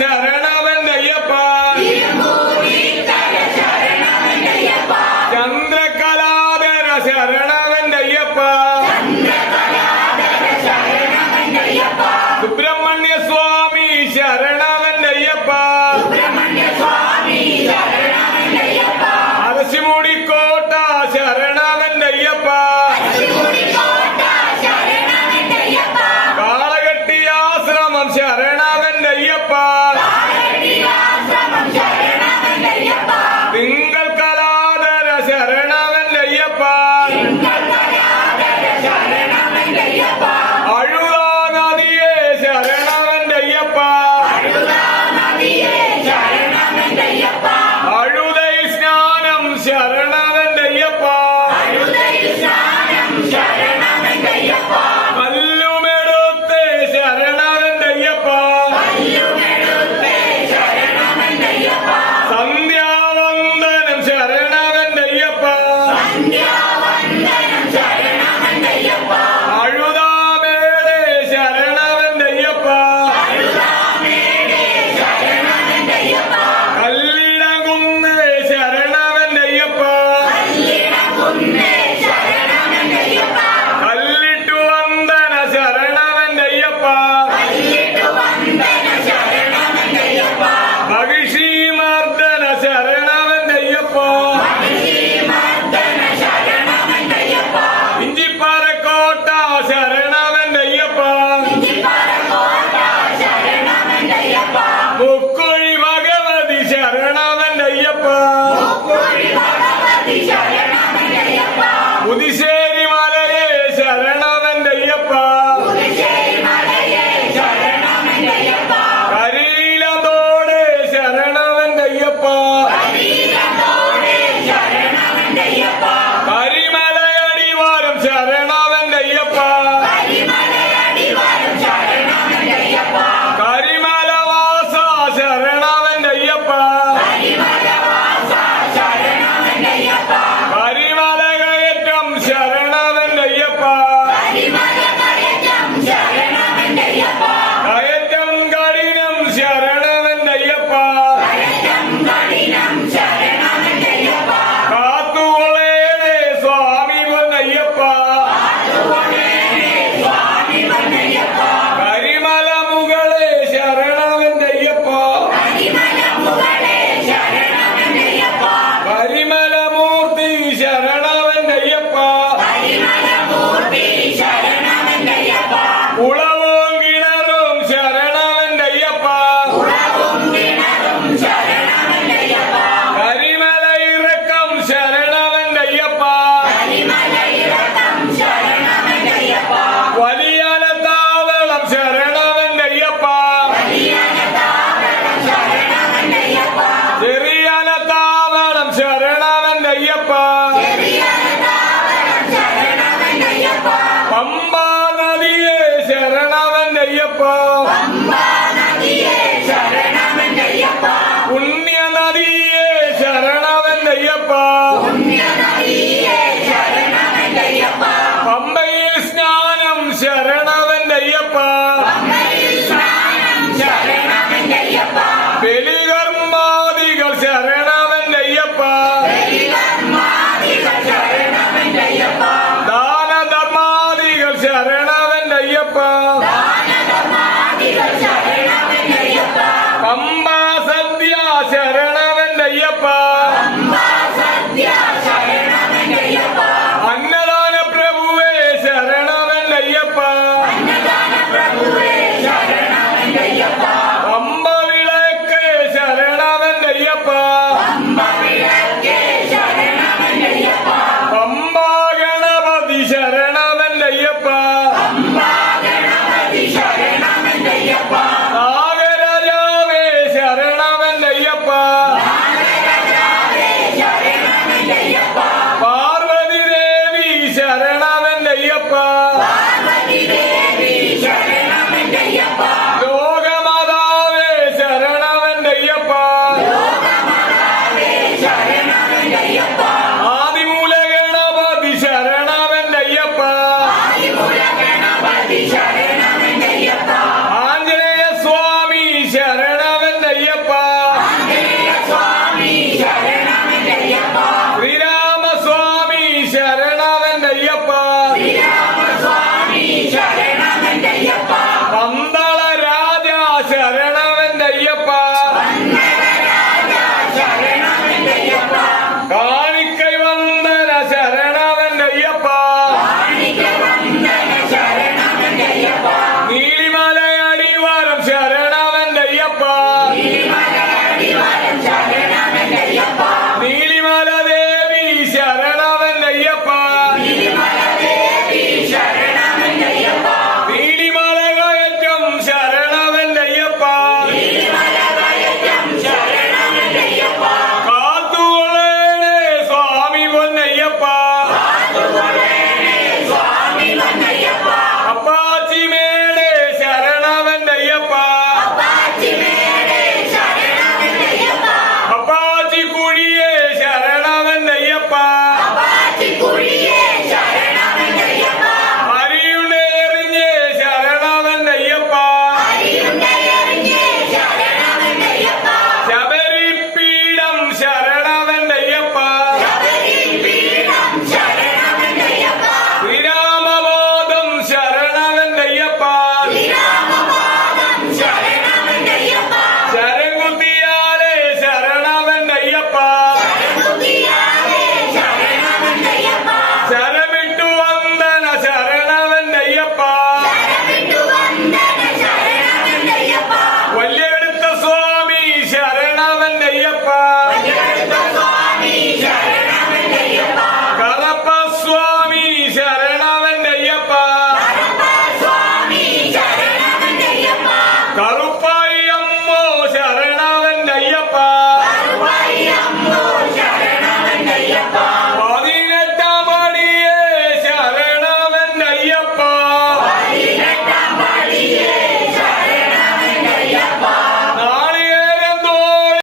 ശരണവന്റയ്യപ്പ ചന്ദ്രകലാധര ശരണവന്റയ്യപ്പ സുബ്രഹ്മണ്യ സ്വാമി ശരണവന്റയ്യപ്പ അരശിമുടിക്കോട്ട ശരണവന്റയ്യപ്പ കാളകെട്ടിയാശ്രമം ശരണവന്റയ്യപ്പ തിങ്കൾ കലാധര ശരണവന്റയ്യപ്പ അഴുതാ നദിയെ ശരണവന്റയ്യപ്പ അഴുതൈ സ്നാനം ശരണവന്റയ്യപ്പ കല്ലുമെടുത്ത് ശരണവന്റയ്യപ്പ സന്ധ്യാവന്ദനം ശരണവന്റയ്യപ്പ അഴുതാമേടെ ശരണവന്റയ്യപ്പ കല്ലിടകുന്ന് ശരണവന്റയ്യപ്പ കല്ലിട്ടു വന്ദന ശരണവന്റയ്യപ്പ മഹിഷീമർദ്ദന ശരണവന്റയ്യപ്പ ഇഞ്ചിപ്പാറക്കോട്ട ശരണവന്റയ്യപ്പ മുക്കുഴി ഭഗവതി ശരണവന്റയ്യപ്പ പുതുശ്ശേരി മലയെ ശരണവന്റയ്യപ്പ കരിയിലതോടെ ശരണവന്റയ്യപ്പ കരിമലയടിവാരം ശരണവന്റയ്യപ്പ കരിമലവാസ ശരണവന്റയ്യപ്പ കരിമലകയറ്റം ശരണവന്റയ്യപ്പ കയറ്റം കഠിനം ശരണവന്റയ്യപ്പ കാത്തുകൊള്ളേണേ സ്വാമി പൊന്നയ്യപ്പ കരിമല മുകളെ ശരണവന്റയ്യപ്പ കരിമലമൂർത്തി ശരണവന്റയ്യപ്പ കുളവും കിണറും ശരണവന്റയ്യപ്പ കരിമല ഇറക്കം ശരണവന്റയ്യപ്പ വലിയല താവളം ശരണവന്റയ്യപ്പ ചെറിയല താവളം ശരണവന്റയ്യപ്പ പമ്പാ നദിയെ ശരണവന്റയ്യപ്പ നീലിമല ദേവി ശരണമല്ലയ്യപ്പ നീലിമല കയറ്റം ശരണമല്ലയ്യപ്പ